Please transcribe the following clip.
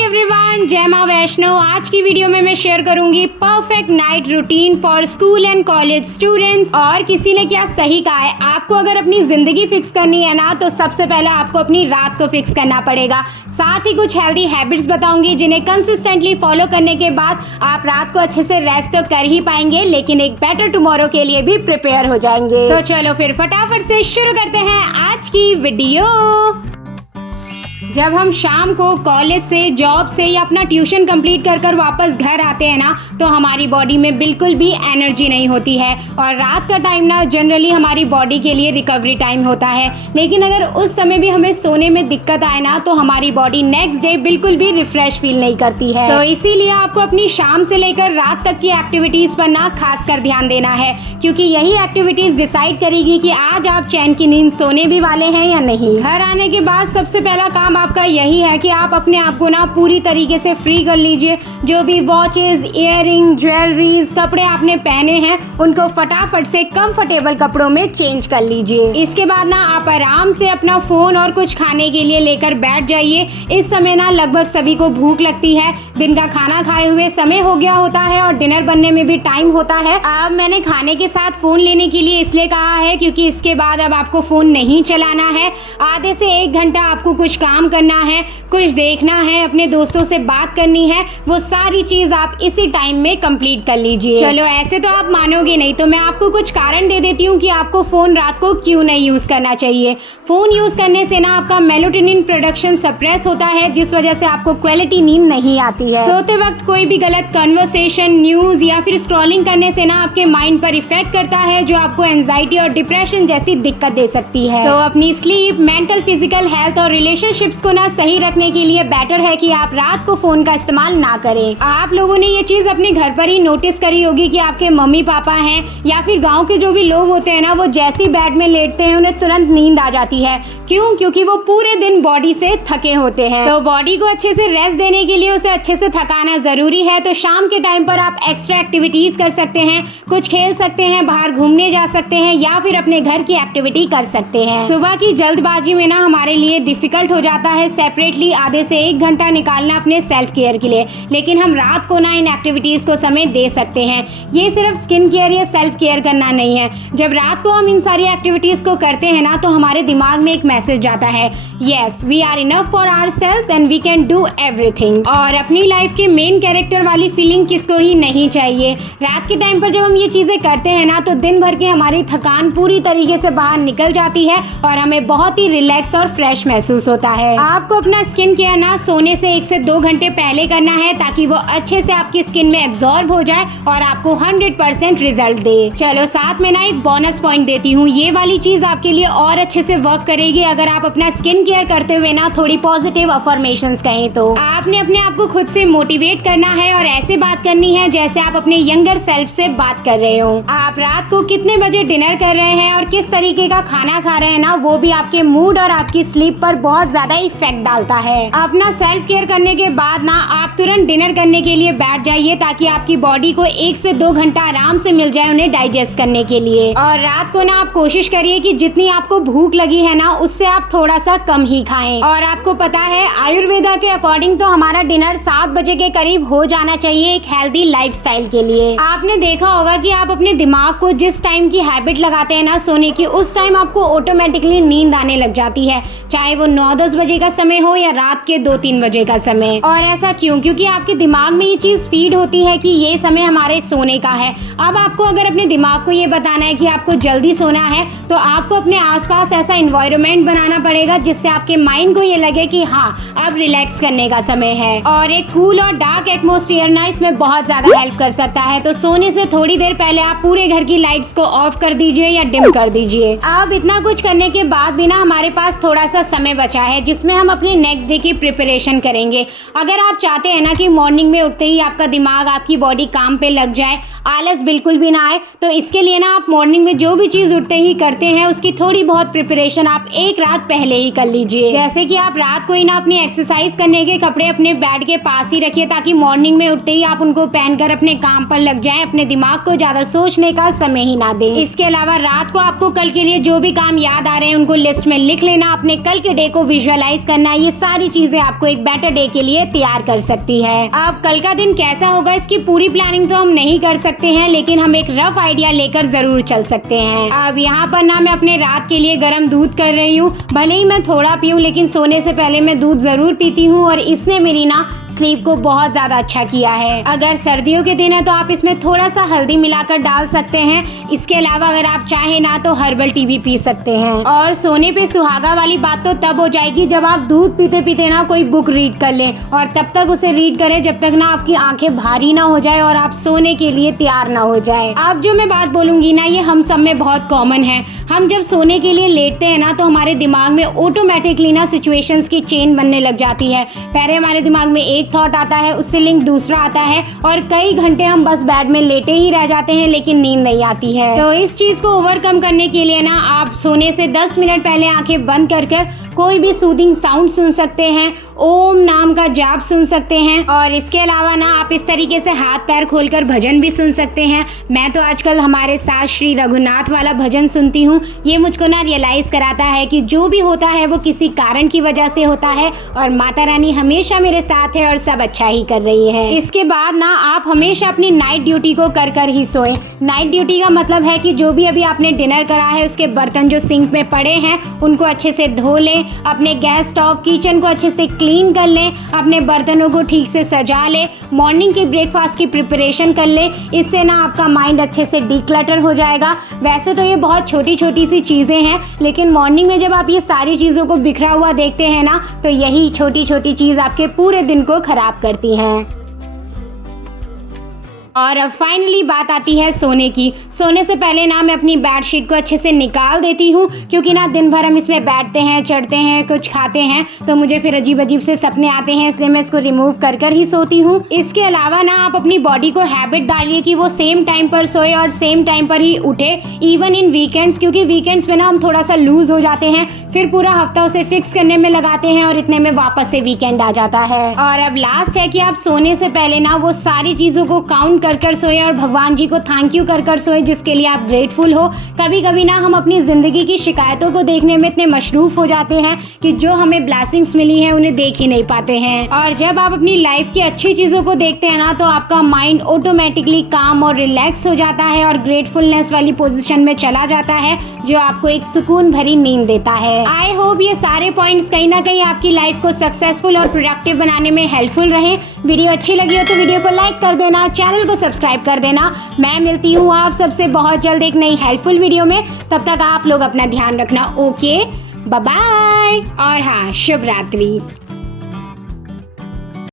Everyone, जय मां वैष्णो। आज की वीडियो में मैं शेयर करूंगी perfect night routine for school and college students. और किसी ने क्या सही कहा है, आपको अगर अपनी जिंदगी फिक्स करनी है ना, तो सबसे पहले आपको अपनी रात को फिक्स करना पड़ेगा। साथ ही कुछ हेल्दी हैबिट्स बताऊंगी जिन्हें कंसिस्टेंटली फॉलो करने के बाद आप रात को अच्छे से रेस्ट तो कर ही पाएंगे, लेकिन एक बेटर टुमारो के लिए भी प्रिपेयर हो जाएंगे। तो चलो फिर फटाफट से शुरू करते हैं आज की वीडियो। जब हम शाम को कॉलेज से, जॉब से या अपना ट्यूशन कंप्लीट कर वापस घर आते हैं ना, तो हमारी बॉडी में बिल्कुल भी एनर्जी नहीं होती है। और रात का टाइम ना जनरली हमारी बॉडी के लिए रिकवरी टाइम होता है, लेकिन अगर उस समय भी हमें सोने में दिक्कत आए ना, तो हमारी बॉडी नेक्स्ट डे बिल्कुल भी रिफ्रेश फील नहीं करती है। तो इसीलिए आपको अपनी शाम से लेकर रात तक की एक्टिविटीज पर ना खास कर ध्यान देना है, क्योंकि यही एक्टिविटीज डिसाइड करेगी कि आज आप चैन की नींद सोने भी वाले हैं या नहीं। घर आने के बाद सबसे पहला काम आपका यही है कि आप अपने आप को ना पूरी तरीके से फ्री कर लीजिए। जो भी वॉचेस, इयररिंग, ज्वेलरीज, कपड़े आपने पहने हैं, उनको फटाफट से कंफर्टेबल कपड़ों में चेंज कर लीजिए। इसके बाद ना आप आराम से अपना फोन और कुछ खाने के लिए लेकर बैठ जाइए। इस समय ना लगभग सभी को भूख लगती है, दिन का खाना खाए हुए समय हो गया होता है और डिनर बनने में भी टाइम होता है। अब मैंने खाने के साथ फोन लेने के लिए इसलिए कहा है क्योंकि इसके बाद अब आपको फोन नहीं चलाना है। आधे से 1 घंटा आपको कुछ काम करना है, कुछ देखना है, अपने दोस्तों से बात करनी है। वो सारी चीज आप इसी टाइम में कंप्लीट कर लीजिए। चलो ऐसे तो आप मानोगे नहीं, तो मैं आपको कुछ कारण दे देती हूँ कि आपको फोन रात को क्यों नहीं यूज करना चाहिए। फोन यूज करने से ना आपका मेलाटोनिन प्रोडक्शन सप्रेस होता है, जिस वजह से आपको क्वालिटी नींद नहीं आती है। सोते वक्त कोई भी गलत कन्वर्सेशन, न्यूज या फिर स्क्रॉलिंग करने से ना आपके माइंड पर इफेक्ट करता है, जो आपको एंजाइटी और डिप्रेशन जैसी दिक्कत दे सकती है। तो अपनी स्लीप, मेंटल, फिजिकल हेल्थ और रिलेशनशिप्स को ना सही रखने के लिए बेटर है कि आप रात को फोन का इस्तेमाल ना करें। आप लोगों ने ये चीज अपने घर पर ही नोटिस करी होगी कि आपके मम्मी पापा हैं या फिर गांव के जो भी लोग होते हैं ना, वो जैसे ही बेड में लेटते हैं उन्हें तुरंत नींद आ जाती है। क्यों? क्योंकि वो पूरे दिन बॉडी से थके होते हैं। तो बॉडी को अच्छे से रेस्ट देने के लिए उसे अच्छे से थकाना जरूरी है। तो शाम के टाइम पर आप एक्स्ट्रा एक्टिविटीज कर सकते हैं, कुछ खेल सकते हैं, बाहर घूमने जा सकते हैं या फिर अपने घर की एक्टिविटी कर सकते हैं। सुबह की जल्दबाजी में ना हमारे लिए डिफिकल्ट हो जाता है सेपरेटली आधे से 1 घंटा निकालना अपने सेल्फ केयर के लिए, लेकिन हम रात को ना इन एक्टिविटीज को समय दे सकते हैं। ये सिर्फ स्किन केयर या सेल्फ केयर करना नहीं है। जब रात को हम इन सारी एक्टिविटीज को करते हैं ना, तो हमारे दिमाग में एक मैसेज जाता है, yes we are enough for ourselves and we can do everything. और अपनी लाइफ के मेन कैरेक्टर वाली फीलिंग किसको ही नहीं चाहिए। रात के टाइम पर जब हम ये चीजें करते हैं ना, तो दिन भर की हमारी थकान पूरी तरीके से बाहर निकल जाती है और हमें बहुत ही रिलैक्स और फ्रेश महसूस होता है। आपको अपना स्किन केयर ना सोने से 1 से 2 घंटे पहले करना है, ताकि वो अच्छे से आपकी स्किन में एब्जॉर्ब हो जाए और आपको 100% रिजल्ट दे। चलो साथ में ना एक बोनस पॉइंट देती हूँ, ये वाली चीज आपके लिए और अच्छे से वर्क करेगी अगर आप अपना स्किन केयर करते हुए ना थोड़ी पॉजिटिव अफर्मेशंस कहें। तो आपने अपने आप को खुद से मोटिवेट करना है और ऐसे बात करनी है जैसे आप अपने यंगर सेल्फ से बात कर रहे हो। आप रात को कितने बजे डिनर कर रहे हैं और किस तरीके का खाना खा रहे हैं ना, वो भी आपके मूड और आपकी स्लीप पर बहुत ज्यादा इफेक्ट डालता है। अपना सेल्फ केयर करने के बाद ना आप तुरंत डिनर करने के लिए बैठ जाइए, ताकि आपकी बॉडी को 1 से 2 घंटा आराम से मिल जाए उन्हें डाइजेस्ट करने के लिए। और रात को ना आप कोशिश करिए कि जितनी आपको भूख लगी है ना, उससे आप थोड़ा सा कम ही खाएं। और आपको पता है आयुर्वेदा के अकॉर्डिंग तो हमारा डिनर 7 बजे के करीब हो जाना चाहिए एक हेल्दी लाइफस्टाइल के लिए। आपने देखा होगा कि आप अपने दिमाग को जिस टाइम की हैबिट लगाते हैं ना सोने की, उस टाइम आपको ऑटोमेटिकली नींद आने लग जाती है, चाहे वो 9-10 बजे का समय हो या रात के 2-3 बजे का समय। और ऐसा क्यों? क्योंकि आपके दिमाग में ये चीज फीड होती है कि ये समय हमारे सोने का है। अब आपको अगर अपने दिमाग को ये बताना है कि आपको जल्दी सोना है, तो आपको अपने आसपास ऐसा एनवायरनमेंट बनाना पड़ेगा जिससे आपके माइंड को ये लगे कि हाँ अब रिलैक्स करने का समय है। और एक कूल और डार्क एटमॉस्फेयर ना इसमें बहुत ज्यादा हेल्प कर सकता है। तो सोने से थोड़ी देर पहले आप पूरे घर की लाइट्स को ऑफ कर दीजिए या डिम कर दीजिए। अब इतना कुछ करने के बाद भी ना हमारे पास थोड़ा सा समय बचा है, जिसमें हम अपने नेक्स्ट डे की प्रिपरेशन करेंगे। अगर आप चाहते हैं ना कि मॉर्निंग में उठते ही आपका दिमाग, आपकी बॉडी काम पे लग जाए, आलस बिल्कुल भी ना आए, तो इसके लिए ना आप मॉर्निंग में जो भी चीज उठते ही करते हैं उसकी थोड़ी बहुत प्रिपरेशन आप एक रात पहले ही कर लीजिए। जैसे कि आप रात को ही ना अपनी एक्सरसाइज करने के कपड़े अपने बेड के पास पास ही रखिए ताकि मॉर्निंग में उठते ही आप उनको पहनकर अपने काम पर लग जाएं, अपने दिमाग को ज्यादा सोचने का समय ही ना दें। इसके अलावा रात को आपको कल के लिए जो भी काम याद आ रहे हैं उनको लिस्ट में लिख लेना, अपने कल के डे को विजुअलाइज करना। ये सारी चीजें आपको एक बेटर डे के लिए तैयार कर सकती है। अब कल का दिन कैसा होगा इसकी पूरी प्लानिंग तो हम नहीं कर सकते हैं, लेकिन हम एक रफ आइडिया लेकर जरूर चल सकते हैं। अब यहाँ पर ना मैं अपने रात के लिए गर्म दूध कर रही हूँ। भले ही मैं थोड़ा पीऊँ, लेकिन सोने से पहले मैं दूध जरूर पीती हूँ और इसने मेरी ना स्लीप को बहुत ज्यादा अच्छा किया है। अगर सर्दियों के दिन है तो आप इसमें थोड़ा सा हल्दी मिलाकर डाल सकते हैं। इसके अलावा अगर आप चाहे ना तो हर्बल टी भी पी सकते हैं। और सोने पे सुहागा वाली बात तो तब हो जाएगी जब आप दूध पीते पीते ना कोई बुक रीड कर लें, और तब तक उसे रीड करें जब तक ना आपकी आंखें भारी ना हो जाए और आप सोने के लिए तैयार ना हो जाए। अब जो मैं बात बोलूंगी ना, ये हम सब में बहुत कॉमन है। हम जब सोने के लिए लेटते हैं ना तो हमारे दिमाग में ऑटोमेटिकली ना सिचुएशंस की चेन बनने लग जाती है। पहले हमारे दिमाग में एक थॉट आता है, उससे लिंक दूसरा आता है और कई घंटे हम बस बेड में लेटे ही रह जाते हैं, लेकिन नींद नहीं आती है। तो इस चीज को ओवरकम करने के लिए ना आप सोने से 10 मिनट पहले आंखें बंद कर कोई भी सूदिंग साउंड सुन सकते हैं, ओम नाम का जाप सुन सकते हैं, और इसके अलावा ना आप इस तरीके से हाथ पैर खोलकर भजन भी सुन सकते हैं। मैं तो आजकल हमारे साथ श्री रघुनाथ वाला भजन सुनती हूँ। ये मुझको ना रियलाइज कराता है कि जो भी होता है वो किसी कारण की वजह से होता है और माता रानी हमेशा मेरे साथ है और सब अच्छा ही कर रही है। इसके बाद ना आप हमेशा अपनी नाइट ड्यूटी को कर ही सोएं। नाइट ड्यूटी का मतलब है कि जो भी अभी आपने डिनर करा है उसके बर्तन जो सिंक में पड़े हैं उनको अच्छे से धो लें, अपने गैस स्टोव किचन को अच्छे से क्लीन कर लें, अपने बर्तनों को ठीक से सजा लें, मॉर्निंग की ब्रेकफास्ट की प्रिपरेशन कर लें। इससे ना आपका माइंड अच्छे से डिक्लटर हो जाएगा। वैसे तो ये बहुत छोटी छोटी सी चीज़ें हैं, लेकिन मॉर्निंग में जब आप ये सारी चीज़ों को बिखरा हुआ देखते हैं ना तो यही छोटी छोटी चीज़ आपके पूरे दिन को खराब करती हैं। और अब फाइनली बात आती है सोने की। सोने से पहले ना मैं अपनी बेडशीट को अच्छे से निकाल देती हूँ, क्योंकि ना दिन भर हम इसमें बैठते हैं, चढ़ते हैं, कुछ खाते हैं, तो मुझे फिर अजीब अजीब से सपने आते हैं, इसलिए मैं इसको रिमूव कर ही सोती हूँ। इसके अलावा ना आप अपनी बॉडी को हैबिट डालिए कि वो सेम टाइम पर सोए और सेम टाइम पर ही उठे, इवन इन वीकेंड्स, क्योंकि वीकेंड्स में ना हम थोड़ा सा लूज हो जाते हैं, फिर पूरा हफ्ता उसे फिक्स करने में लगाते हैं और इतने में वापस से वीकेंड आ जाता है। और अब लास्ट है कि आप सोने से पहले ना वो सारी चीज़ों को काउंट कर सोए और भगवान जी को थैंक यू कर सोए जिसके लिए आप ग्रेटफुल हो। कभी कभी ना हम अपनी जिंदगी की शिकायतों को देखने में इतने मशरूफ हो जाते हैं कि जो हमें ब्लेसिंग्स मिली हैं उन्हें देख ही नहीं पाते हैं। और जब आप अपनी लाइफ की अच्छी चीज़ों को देखते हैं ना तो आपका माइंड ऑटोमेटिकली काम और रिलैक्स हो जाता है और ग्रेटफुलनेस वाली पोजीशन में चला जाता है, जो आपको एक सुकून भरी नींद देता है। आई होप ये सारे पॉइंट्स कहीं ना कहीं आपकी लाइफ को सक्सेसफुल और प्रोडक्टिव बनाने में हेल्पफुल रहे। वीडियो अच्छी लगी हो तो वीडियो को लाइक कर देना, चैनल को सब्सक्राइब कर देना। मैं मिलती हूँ आप सबसे बहुत जल्द एक नई हेल्पफुल वीडियो में। तब तक आप लोग अपना ध्यान रखना। ओके, बाय बाय और हाँ, शुभ रात्रि।